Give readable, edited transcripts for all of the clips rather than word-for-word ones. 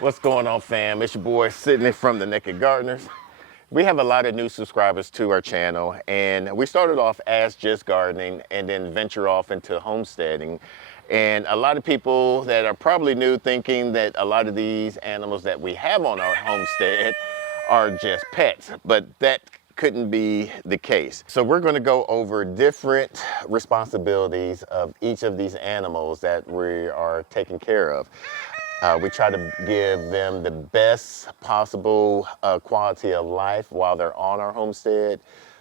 What's going on, fam? It's your boy Sydney from the Naked Gardeners. We have a lot of new subscribers to our channel, and we started off as just gardening and then venture off into homesteading. And a lot of people that are probably new thinking that a lot of these animals that we have on our homestead are just pets, but that couldn't be the case. So we're going to go over different responsibilities of each of these animals that we are taking care of. We try to give them the best possible quality of life while they're on our homestead,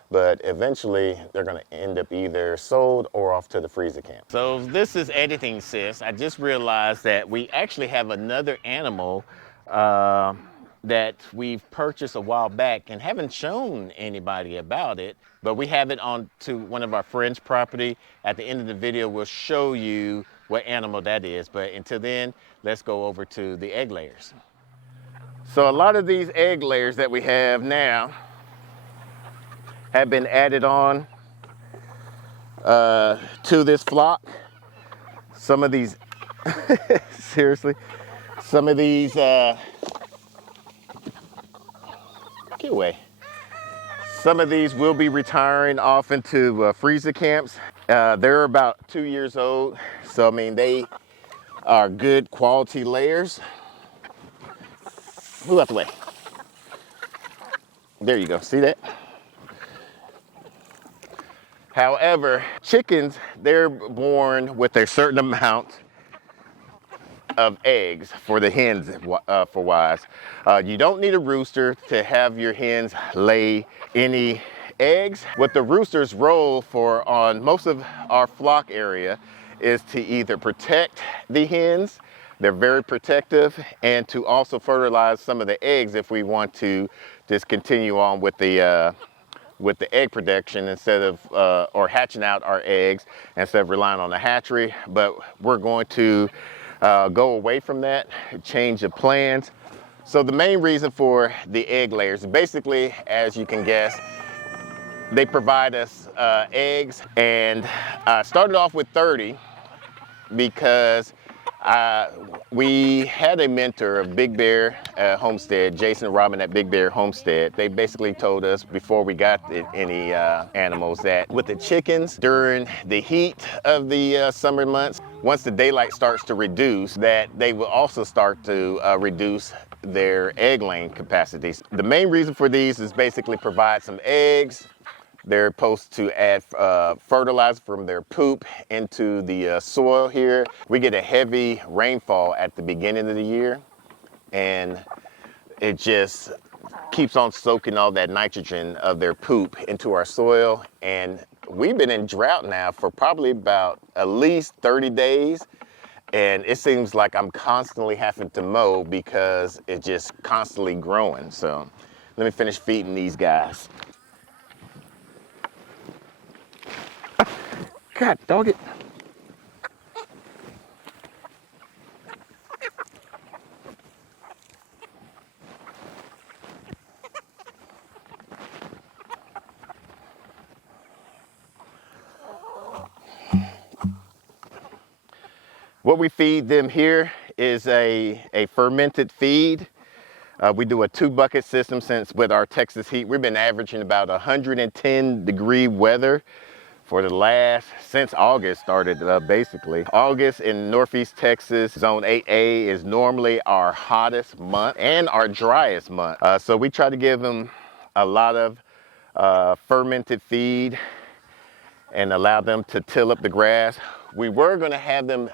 but eventually they're going to end up either sold or off to the freezer camp. So this is editing, sis. I just realized that we actually have another animal that we've purchased a while back and haven't shown anybody about it, but we have it on to one of our friends' property. At the end of the video, we'll show you what animal that is, but until then, let's go over to the egg layers. So a lot of these egg layers that we have now have been added on to this flock. Some of these, seriously, some of these, get away. Some of these will be retiring off into freezer camps. They're about 2 years old, so I mean, they are good quality layers. Move out the way. There you go, see that? However, chickens, they're born with a certain amount of eggs for the hens, for wise. You don't need a rooster to have your hens lay any eggs. What the rooster's role for on most of our flock area is to either protect the hens, they're very protective, and to also fertilize some of the eggs if we want to just continue on with the egg production instead of, or hatching out our eggs instead of relying on the hatchery. But we're going to go away from that, change the plans. So the main reason for the egg layers, basically, as you can guess, they provide us eggs, and I started off with 30 because we had a mentor of Big Bear Homestead, Jason and Robin at Big Bear Homestead. They basically told us before we got any animals that with the chickens during the heat of the summer months, once the daylight starts to reduce, that they will also start to reduce their egg laying capacities. The main reason for these is basically provide some eggs. They're supposed to add fertilizer from their poop into the soil here. We get a heavy rainfall at the beginning of the year, and it just keeps on soaking all that nitrogen of their poop into our soil. And we've been in drought now for probably about at least 30 days. And it seems like I'm constantly having to mow because it's just constantly growing. So let me finish feeding these guys. God dog it. What we feed them here is a fermented feed. We do a 2-bucket system since with our Texas heat, we've been averaging about 110-degree weather for the last, since August started basically. August in Northeast Texas, zone 8A is normally our hottest month and our driest month. So we try to give them a lot of fermented feed and allow them to till up the grass. We were gonna have them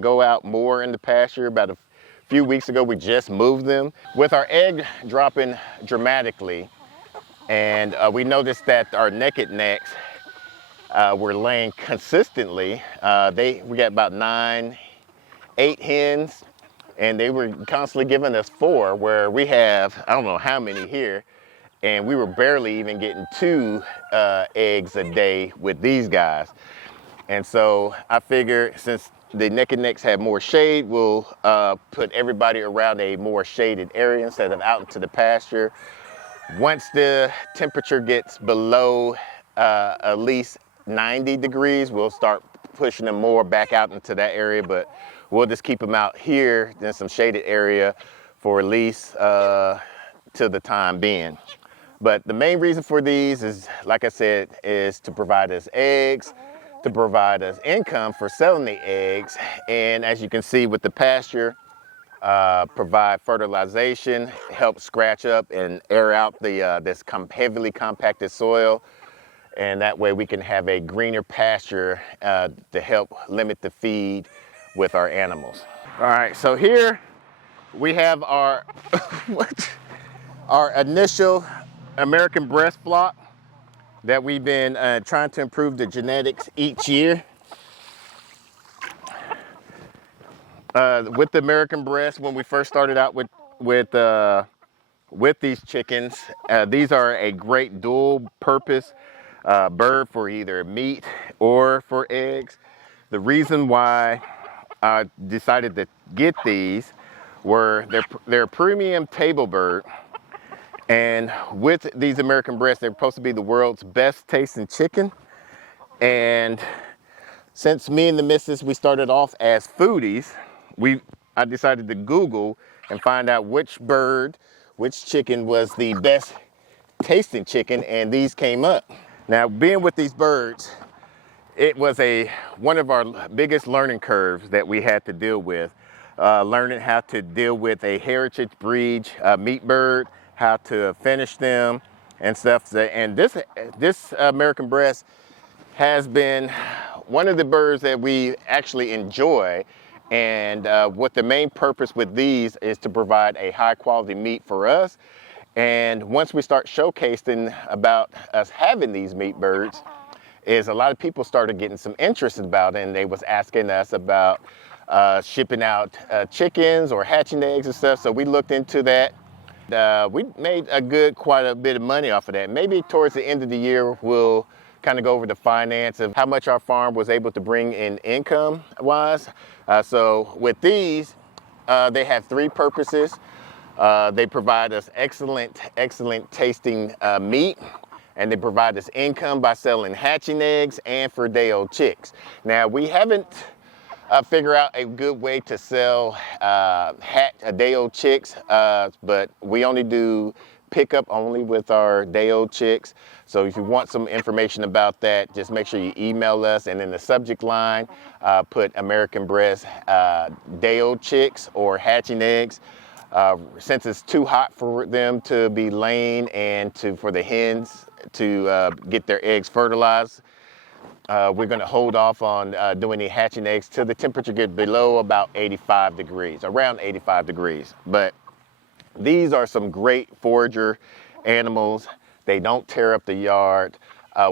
go out more in the pasture. About a few weeks ago, we just moved them. With our egg dropping dramatically, and we noticed that our naked necks were laying consistently. We got about 8 hens, and they were constantly giving us 4, where we have, I don't know how many here, and we were barely even getting 2 eggs a day with these guys. And so I figured since the naked necks have more shade, we'll put everybody around a more shaded area instead of out into the pasture. Once the temperature gets below at least 90 degrees, we'll start pushing them more back out into that area. But we'll just keep them out here in some shaded area for at least till the time being. But the main reason for these is, like I said, is to provide us eggs, to provide us income for selling the eggs. And as you can see with the pasture, provide fertilization, help scratch up and air out the this heavily compacted soil. And that way we can have a greener pasture to help limit the feed with our animals. All right, so here we have our our initial American breast flock that we've been trying to improve the genetics each year. With the American breast, when we first started out with these chickens, these are a great dual purpose bird for either meat or for eggs. The reason why I decided to get these were they're a premium table bird. And with these American breasts, they're supposed to be the world's best tasting chicken. And since me and the missus, we started off as foodies, I decided to Google and find out which chicken was the best tasting chicken, and these came up. Now, being with these birds, it was one of our biggest learning curves that we had to deal with. Learning how to deal with a heritage breed meat bird, how to finish them and stuff. And this American breast has been one of the birds that we actually enjoy. And what the main purpose with these is to provide a high quality meat for us. And once we start showcasing about us having these meat birds, is a lot of people started getting some interest about it, and they was asking us about shipping out chickens or hatching eggs and stuff. So we looked into that. We made quite a bit of money off of that. Maybe towards the end of the year, we'll kind of go over the finance of how much our farm was able to bring in income wise. So with these, they have three purposes. They provide us excellent tasting meat, and they provide us income by selling hatching eggs and for day-old chicks. Now, we haven't figured out a good way to sell day-old chicks, but we only do pickup only with our day-old chicks. So if you want some information about that, just make sure you email us, and in the subject line, put American breast day-old chicks or hatching eggs. Since it's too hot for them to be laying and for the hens to get their eggs fertilized, we're going to hold off on doing the hatching eggs till the temperature gets below about 85 degrees, around 85 degrees. But these are some great forager animals. They don't tear up the yard.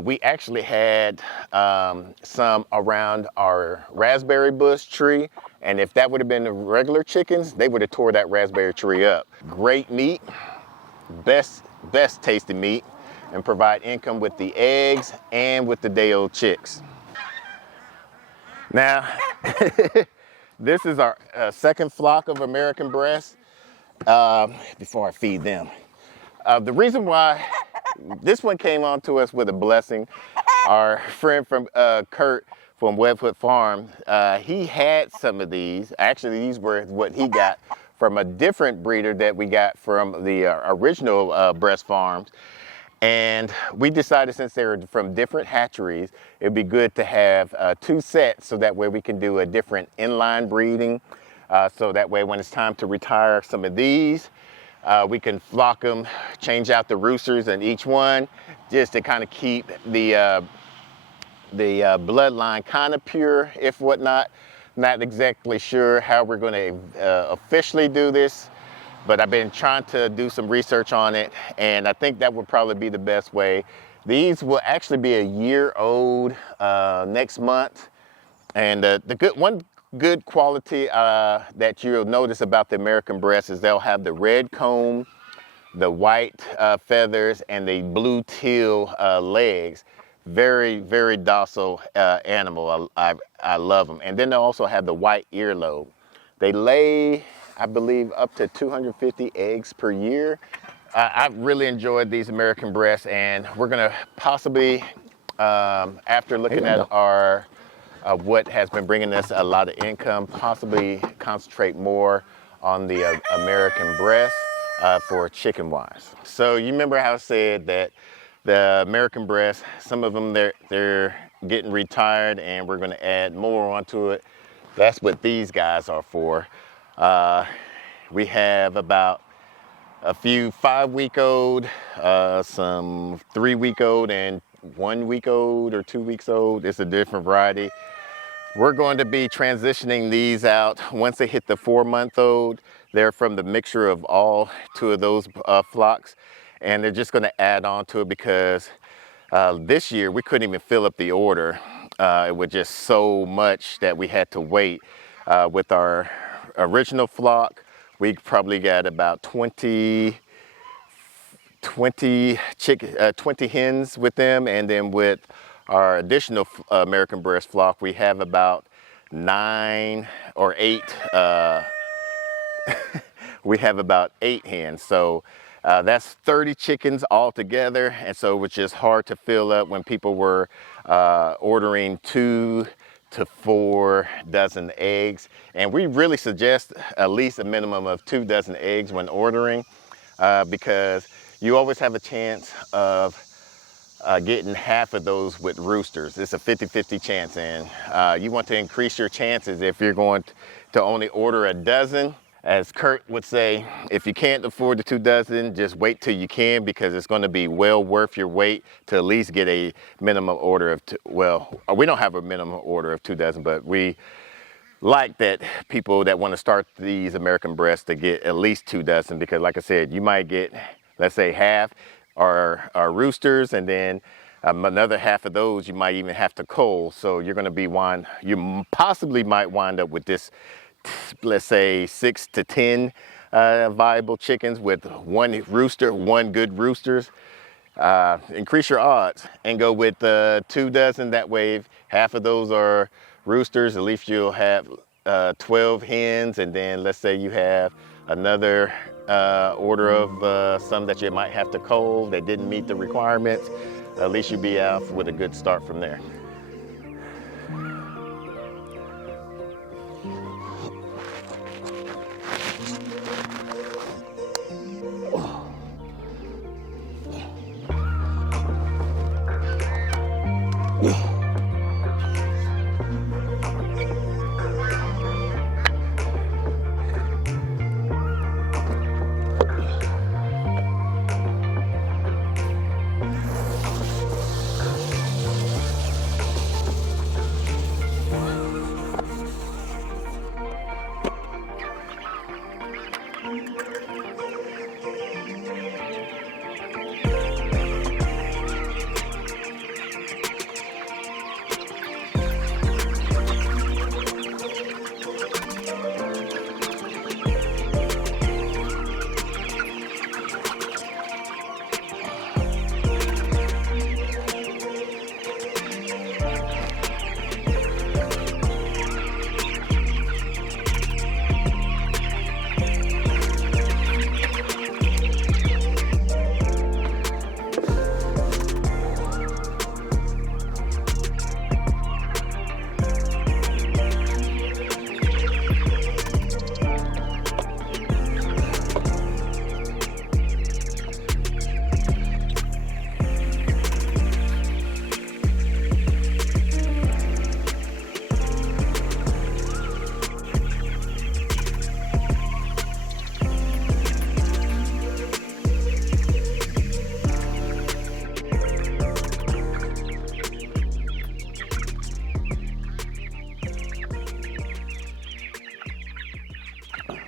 We actually had some around our raspberry bush tree, and if that would have been the regular chickens, they would have tore that raspberry tree up. Great meat, best tasting meat, and provide income with the eggs and with the day-old chicks. Now, this is our second flock of American breasts. Before I feed them, the reason why this one came on to us with a blessing, our friend from Kurt from Webfoot Farm, he had some of these. Actually, these were what he got from a different breeder that we got from the original breast farms. And we decided, since they were from different hatcheries, it'd be good to have two sets, so that way we can do a different inline breeding. So that way when it's time to retire some of these, we can flock them, change out the roosters in each one, just to kind of keep the bloodline kind of pure, if whatnot. Not exactly sure how we're going to officially do this, but I've been trying to do some research on it, and I think that would probably be the best way. These will actually be a year old next month, and one good quality that you'll notice about the American breast is they'll have the red comb, the white feathers, and the blue teal legs. Very, very docile animal. I love them. And then they also have the white earlobe. They lay, I believe, up to 250 eggs per year. I've really enjoyed these American breasts, and we're gonna possibly, after looking at our what has been bringing us a lot of income, possibly concentrate more on the American breast for chicken wise. So you remember how I said that the American breast, some of them they're getting retired and we're going to add more onto it. That's what these guys are for. We have about a few 5-week-old, some 3-week-old, and 1-week-old or 2 weeks old. It's a different variety. We're going to be transitioning these out once they hit the 4-month-old. They're from the mixture of all 2 of those flocks, and they're just going to add on to it because this year we couldn't even fill up the order. It was just so much that we had to wait. With our original flock, we probably got about 20 hens with them, and then with our additional American breast flock, we have about 9 or 8. We have about 8 hens, so that's 30 chickens altogether, and so it was just hard to fill up when people were ordering 2 to 4 dozen eggs. And we really suggest at least a minimum of 2 dozen eggs when ordering, because you always have a chance of getting half of those with roosters. It's a 50-50 chance, and you want to increase your chances if you're going to only order a dozen. As Kurt would say, if you can't afford the 2 dozen, just wait till you can, because it's going to be well worth your wait to at least get a minimum order of well, we don't have a minimum order of 2 dozen, but we like that people that want to start these American breasts to get at least 2 dozen, because like I said, you might get, let's say, half are roosters, and then another half of those you might even have to cull. So you're going to be you possibly might wind up with this, let's say 6 to 10 viable chickens with 1 rooster, 1 good roosters. Increase your odds and go with 2 dozen. That way, if half of those are roosters, at least you'll have 12 hens, and then let's say you have another order of some that you might have to cull that didn't meet the requirements. At least you'll be out with a good start from there.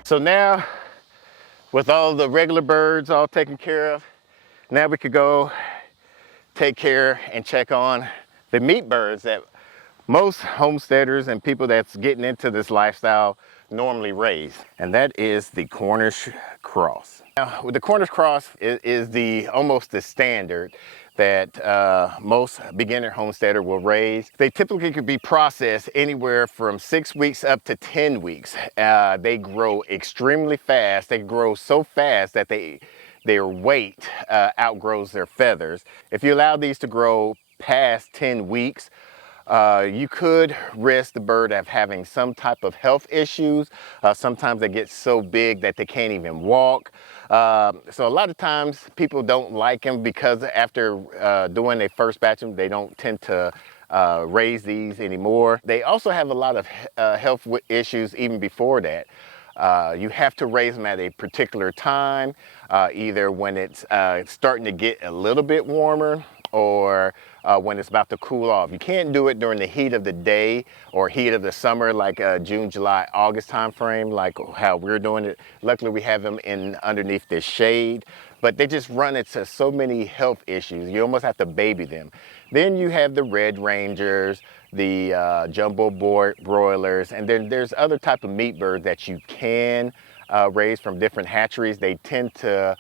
So now, with all the regular birds all taken care of, now we could go take care and check on the meat birds that most homesteaders and people that's getting into this lifestyle normally raise, and that is the Cornish cross. Now, with the Cornish cross is the almost the standard that most beginner homesteader will raise. They typically could be processed anywhere from 6 weeks up to 10 weeks. They grow extremely fast. They grow so fast that their weight outgrows their feathers. If you allow these to grow past 10 weeks, You could risk the bird of having some type of health issues. Sometimes they get so big that they can't even walk. So a lot of times people don't like them because after doing a first batch of them, they don't tend to raise these anymore. They also have a lot of health issues even before that. You have to raise them at a particular time, either when it's starting to get a little bit warmer or when it's about to cool off. You can't do it during the heat of the day or heat of the summer, like June, July, August time frame, like how we're doing it. Luckily, we have them in underneath the shade, but they just run into so many health issues. You almost have to baby them. Then you have the red rangers, the jumbo broilers, and then there's other type of meat birds that you can raise from different hatcheries. They tend to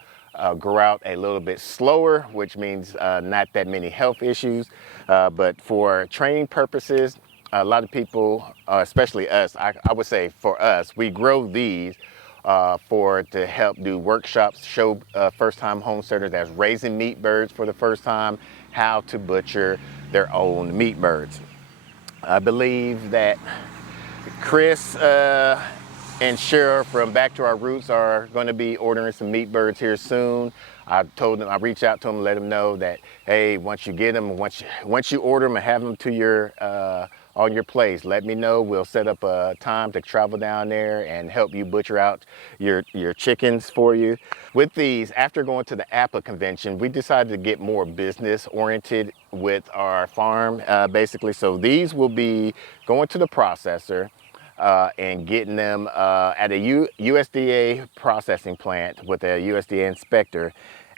grow out a little bit slower, which means not that many health issues. But for training purposes, a lot of people, especially us, I would say for us, we grow these to help do workshops, show first-time homesteaders that's raising meat birds for the first time how to butcher their own meat birds. I believe that Chris and Cheryl from Back to Our Roots are going to be ordering some meat birds here soon. I told them, I reached out to them, let them know that, hey, once you get them, once you order them and have them to your on your place, let me know. We'll set up a time to travel down there and help you butcher out your chickens for you. With these, after going to the APA convention, we decided to get more business oriented with our farm, basically. So these will be going to the processor and getting them at a USDA processing plant with a USDA inspector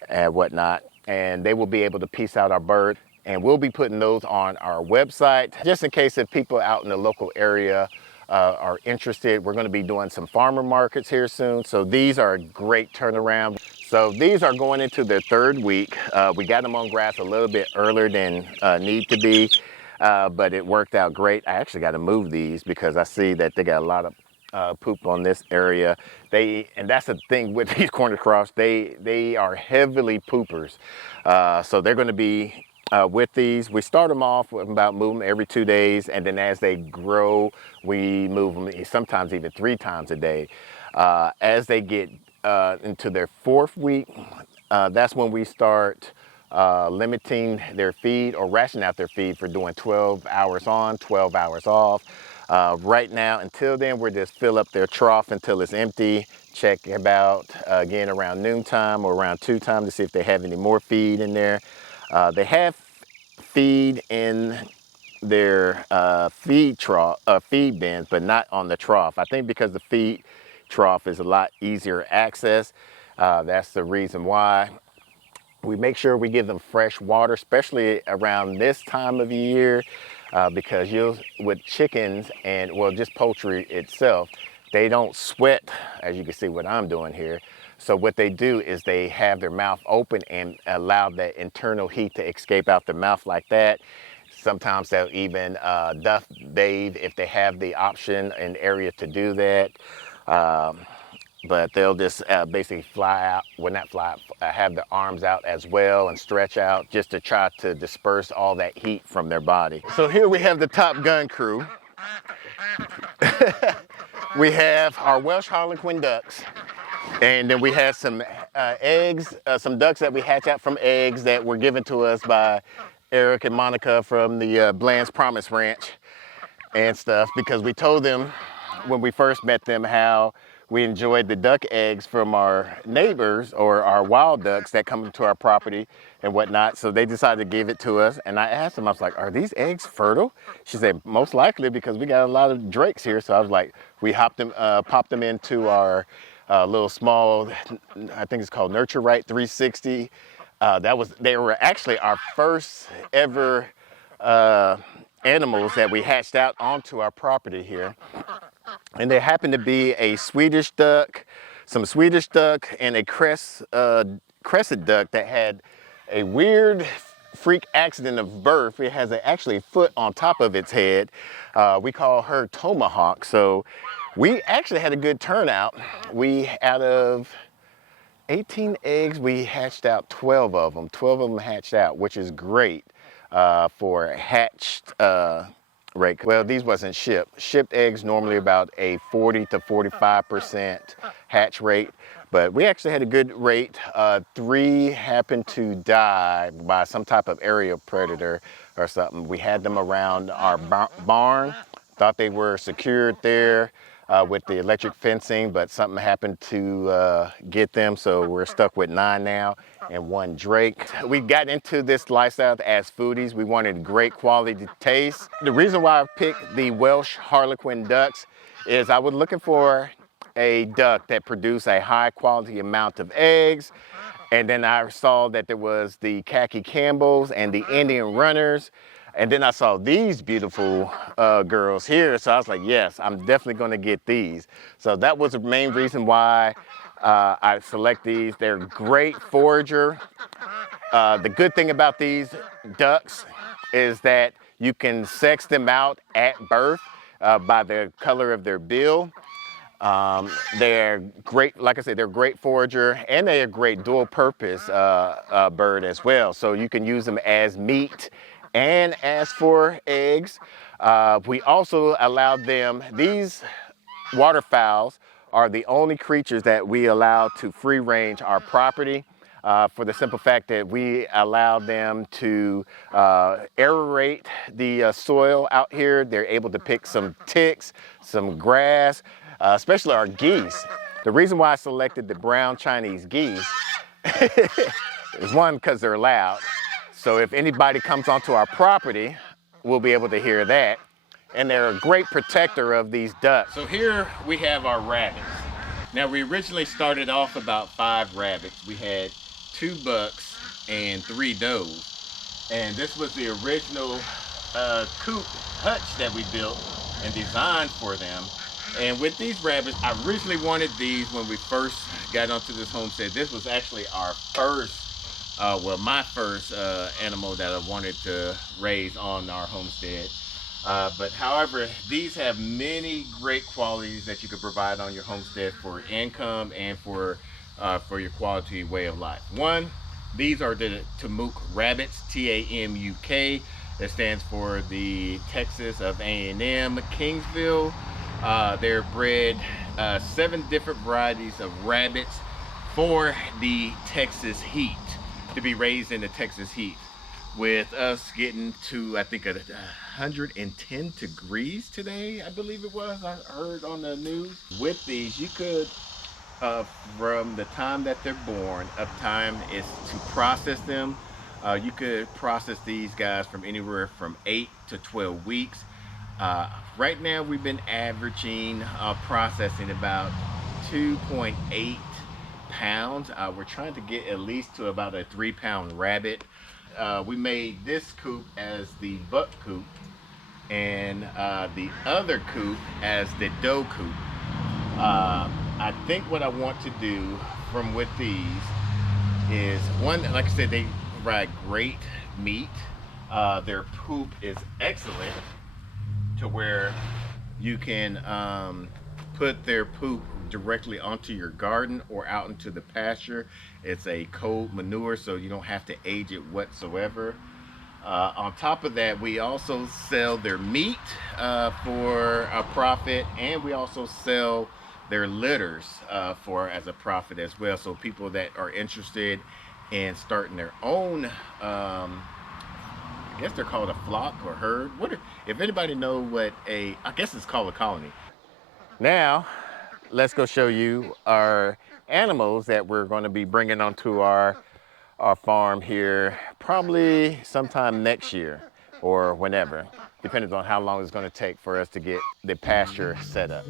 and whatnot. And they will be able to piece out our bird. And we'll be putting those on our website, just in case if people out in the local area are interested. We're going to be doing some farmer markets here soon. So these are a great turnaround. So these are going into their third week. We got them on grass a little bit earlier than need to be, but it worked out great. I actually got to move these because I see that they got a lot of poop on this area. And that's the thing with these corner crops, they are heavily poopers. So they're going to be with these. We start them off with about moving every 2 days, and then as they grow, we move them sometimes even 3 times a day. As they get into their 4th week, that's when we start limiting their feed or rationing out their feed for doing 12 hours on, 12 hours off. Right now, until then, we're just fill up their trough until it's empty. Check about again around noontime or around 2 time to see if they have any more feed in there. They have feed in their feed bins, but not on the trough. I think because the feed trough is a lot easier access. That's the reason why. We make sure we give them fresh water, especially around this time of year, because with chickens and, well, just poultry itself, they don't sweat, as you can see what I'm doing here. So what they do is they have their mouth open and allow that internal heat to escape out their mouth like that. Sometimes they'll even duff bathe if they have the option and area to do that. But they'll just basically fly out, well not fly out, have their arms out as well and stretch out just to try to disperse all that heat from their body. So here we have the Top Gun crew. We have our Welsh Harlequin ducks. And then we had some eggs, some ducks that we hatch out from eggs that were given to us by Eric and Monica from the Bland's Promise Ranch and stuff, because we told them when we first met them how we enjoyed the duck eggs from our neighbors or our wild ducks that come into our property and whatnot. So they decided to give it to us. And I asked them, I was like, are these eggs fertile? She said, most likely, because we got a lot of drakes here. So I was like, we popped them into our little small, I think it's called Nurture Right 360. They were actually our first ever animals that we hatched out onto our property here. And there happened to be a Swedish duck, some Swedish duck, and a crested duck that had a weird freak accident of birth. It has actually a foot on top of its head. We call her Tomahawk. So we actually had a good turnout. Out of 18 eggs, we hatched out 12 of them. 12 of them hatched out, which is great for hatched rate. Well, these wasn't shipped. Shipped eggs normally about a 40 to 45% hatch rate, but we actually had a good rate. 3 happened to die by some type of aerial predator or something. We had them around our barn, thought they were secured there with the electric fencing, but something happened to get them, so we're stuck with 9 now and 1 drake. We got into this lifestyle as foodies. We wanted great quality taste. The reason why I picked the Welsh Harlequin ducks is I was looking for a duck that produced a high quality amount of eggs, and then I saw that there was the khaki Campbells and the Indian runners. And then I saw these beautiful girls here. So I was like, yes, I'm definitely going to get these. So that was the main reason why I select these. They're great forager. The good thing about these ducks is that you can sex them out at birth by the color of their bill. They're great, like I said, they're a great forager, and they're a great dual purpose bird as well. So you can use them as meat and as for eggs. We also allow them, these waterfowls are the only creatures that we allow to free range our property. For the simple fact that we allow them to aerate the soil out here. They're able to pick some ticks, some grass, especially our geese. The reason why I selected the brown Chinese geese is one, because they're loud. So if anybody comes onto our property, we'll be able to hear that. And they're a great protector of these ducks. So here we have our rabbits. Now we originally started off about 5 rabbits. We had 2 bucks and 3 does. And this was the original coop hutch that we built and designed for them. And with these rabbits, I originally wanted these when we first got onto this homestead. This was actually our first, my first animal that I wanted to raise on our homestead. But however, these have many great qualities that you could provide on your homestead for income and for your quality way of life. One, these are the Tamuk rabbits, T-A-M-U-K. That stands for the Texas of A&M, Kingsville. They're bred 7 different varieties of rabbits for the Texas heat, to be raised in the Texas heat. With us getting to, I think, 110 degrees today, I believe it was, I heard on the news. With these, you could, from the time that they're born, up time is to process them. You could process these guys from anywhere from 8 to 12 weeks. Right now, we've been averaging processing about 2.8 pounds. We're trying to get at least to about a 3-pound rabbit. We made this coop as the buck coop, and the other coop as the doe coop. I think what I want to do from with these is, one, like I said, they provide great meat. Their poop is excellent, to where you can put their poop directly onto your garden or out into the pasture. It's a cold manure, so you don't have to age it whatsoever. On top of that, we also sell their meat for a profit, and we also sell their litters as a profit as well. So people that are interested in starting their own, I guess they're called a flock or herd. If anybody know what I guess it's called a colony. Now, let's go show you our animals that we're going to be bringing onto our farm here, probably sometime next year or whenever, depending on how long it's going to take for us to get the pasture set up.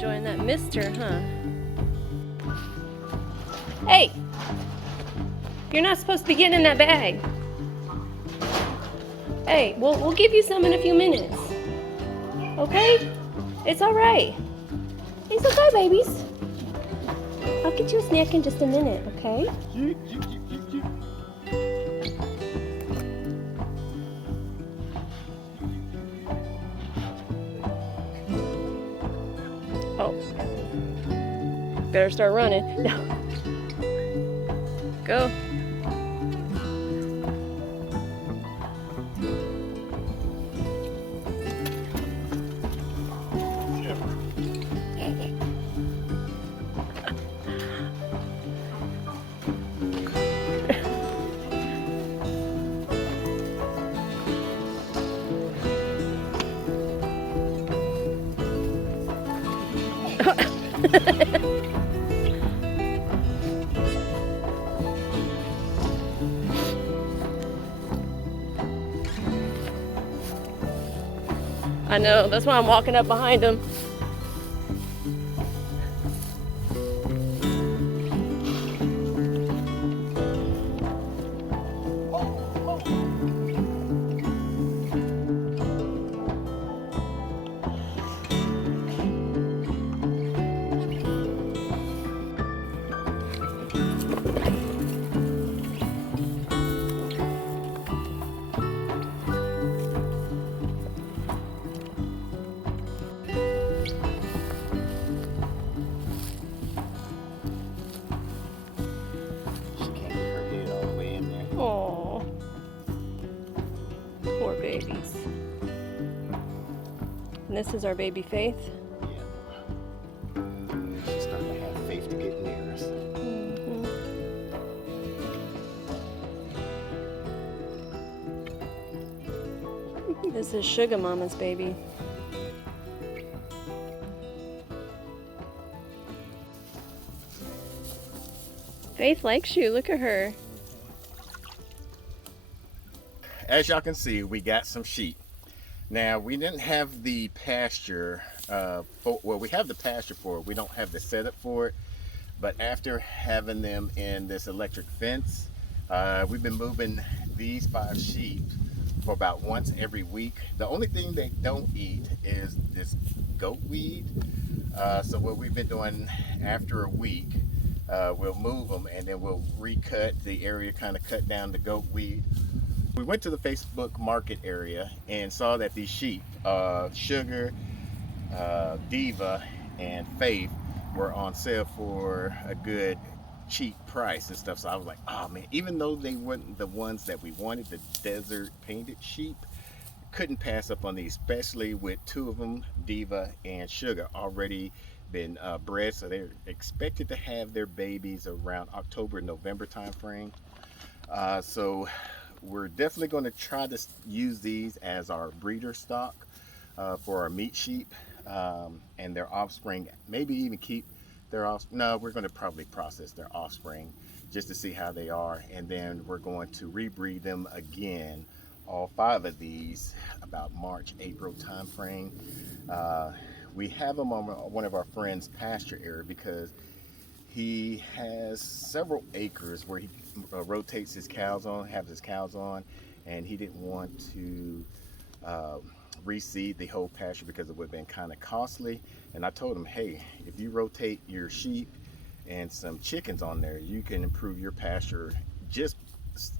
enjoying that mister, huh? Hey! You're not supposed to be getting in that bag. Hey, we'll give you some in a few minutes. Okay? It's all right. It's okay, babies. I'll get you a snack in just a minute, okay? Oh. Better start running. No. Go. I know, that's why I'm walking up behind him. Aw. Poor babies. And this is our baby Faith. Yeah. She's starting to have faith to get near us. This is Sugar Mama's baby. Faith likes you. Look at her. As y'all can see, we got some sheep. Now, we didn't have the pasture, we have the pasture for it. We don't have the setup for it. But after having them in this electric fence, we've been moving these 5 sheep for about once every week. The only thing they don't eat is this goat weed. So what we've been doing after a week, we'll move them and then we'll recut the area, kind of cut down the goat weed. We went to the Facebook market area and saw that these sheep, Sugar, Diva, and Faith, were on sale for a good cheap price and stuff. So I was like, oh man, even though they weren't the ones that we wanted, the desert painted sheep, couldn't pass up on these, especially with 2 of them, Diva and Sugar, already been bred. So they're expected to have their babies around October, November time frame. So we're definitely going to try to use these as our breeder stock for our meat sheep and their offspring. Maybe even keep their offspring. No, we're going to probably process their offspring just to see how they are, and then we're going to rebreed them again, all 5 of these, about March, April time frame. We have them on one of our friends' pasture area because he has several acres where he rotates his cows on, has his cows on, and he didn't want to reseed the whole pasture because it would have been kind of costly. And I told him, hey, if you rotate your sheep and some chickens on there, you can improve your pasture just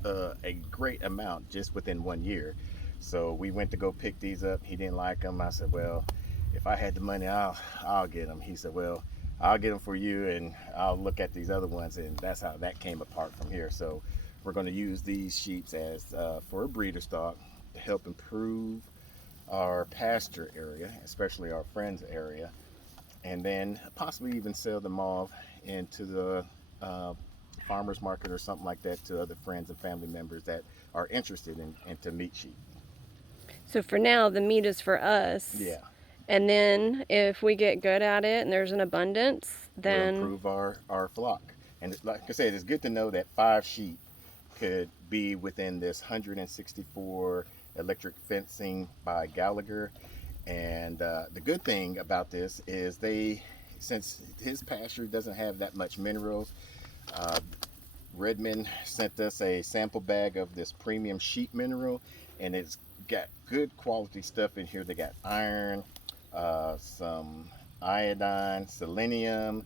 a great amount just within 1 year. So we went to go pick these up. He didn't like them. I said, well, if I had the money, I'll get them. He said, well, I'll get them for you and I'll look at these other ones. And that's how that came apart from here. So we're going to use these sheep as for a breeder stock to help improve our pasture area, especially our friends area, and then possibly even sell them off into the farmers market or something like that to other friends and family members that are interested into meat sheep. So for now, the meat is for us. Yeah. And then if we get good at it and there's an abundance, then we'll improve our flock. And like I said, it's good to know that 5 sheep could be within this 164 electric fencing by Gallagher. And the good thing about this is since his pasture doesn't have that much minerals, Redmond sent us a sample bag of this premium sheep mineral, and it's got good quality stuff in here. They got iron, some iodine, selenium,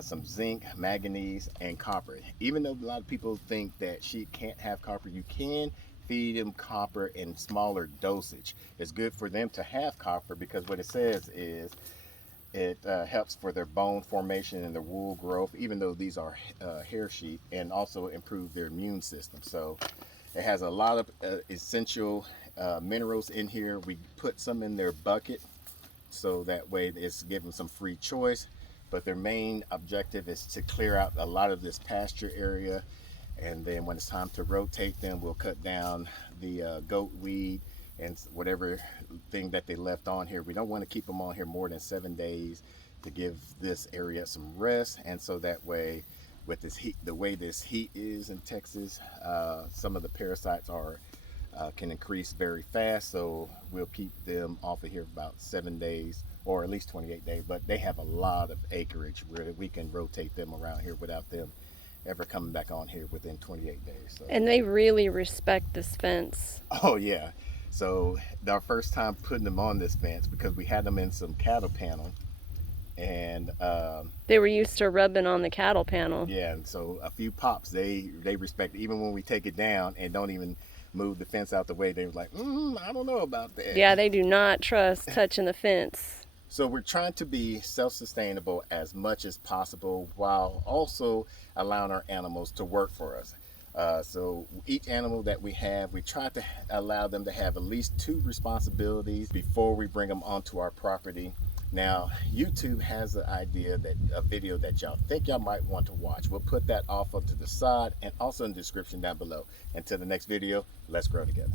some zinc, manganese, and copper. Even though a lot of people think that sheep can't have copper, you can feed them copper in smaller dosage. It's good for them to have copper because what it says is it helps for their bone formation and their wool growth, even though these are hair sheep, and also improve their immune system. So it has a lot of essential minerals in here. We put some in their bucket so that way it's given some free choice, but their main objective is to clear out a lot of this pasture area, and then when it's time to rotate them, we'll cut down the goat weed and whatever thing that they left on here. We don't want to keep them on here more than 7 days to give this area some rest, and so that way with this heat, the way this heat is in Texas, some of the parasites can increase very fast, so we'll keep them off of here about 7 days or at least 28 days. But they have a lot of acreage where we can rotate them around here without them ever coming back on here within 28 days. So. And they really respect this fence. Oh yeah. So our first time putting them on this fence, because we had them in some cattle panel, and they were used to rubbing on the cattle panel. Yeah, and so a few pops they respect it. Even when we take it down and don't even move the fence out the way, they were like, I don't know about that. Yeah, they do not trust touching the fence. So we're trying to be self-sustainable as much as possible while also allowing our animals to work for us. So each animal that we have, we try to allow them to have at least 2 responsibilities before we bring them onto our property. Now, YouTube has an idea, that a video that y'all think y'all might want to watch. We'll put that off onto the side and also in the description down below. Until the next video, let's grow together.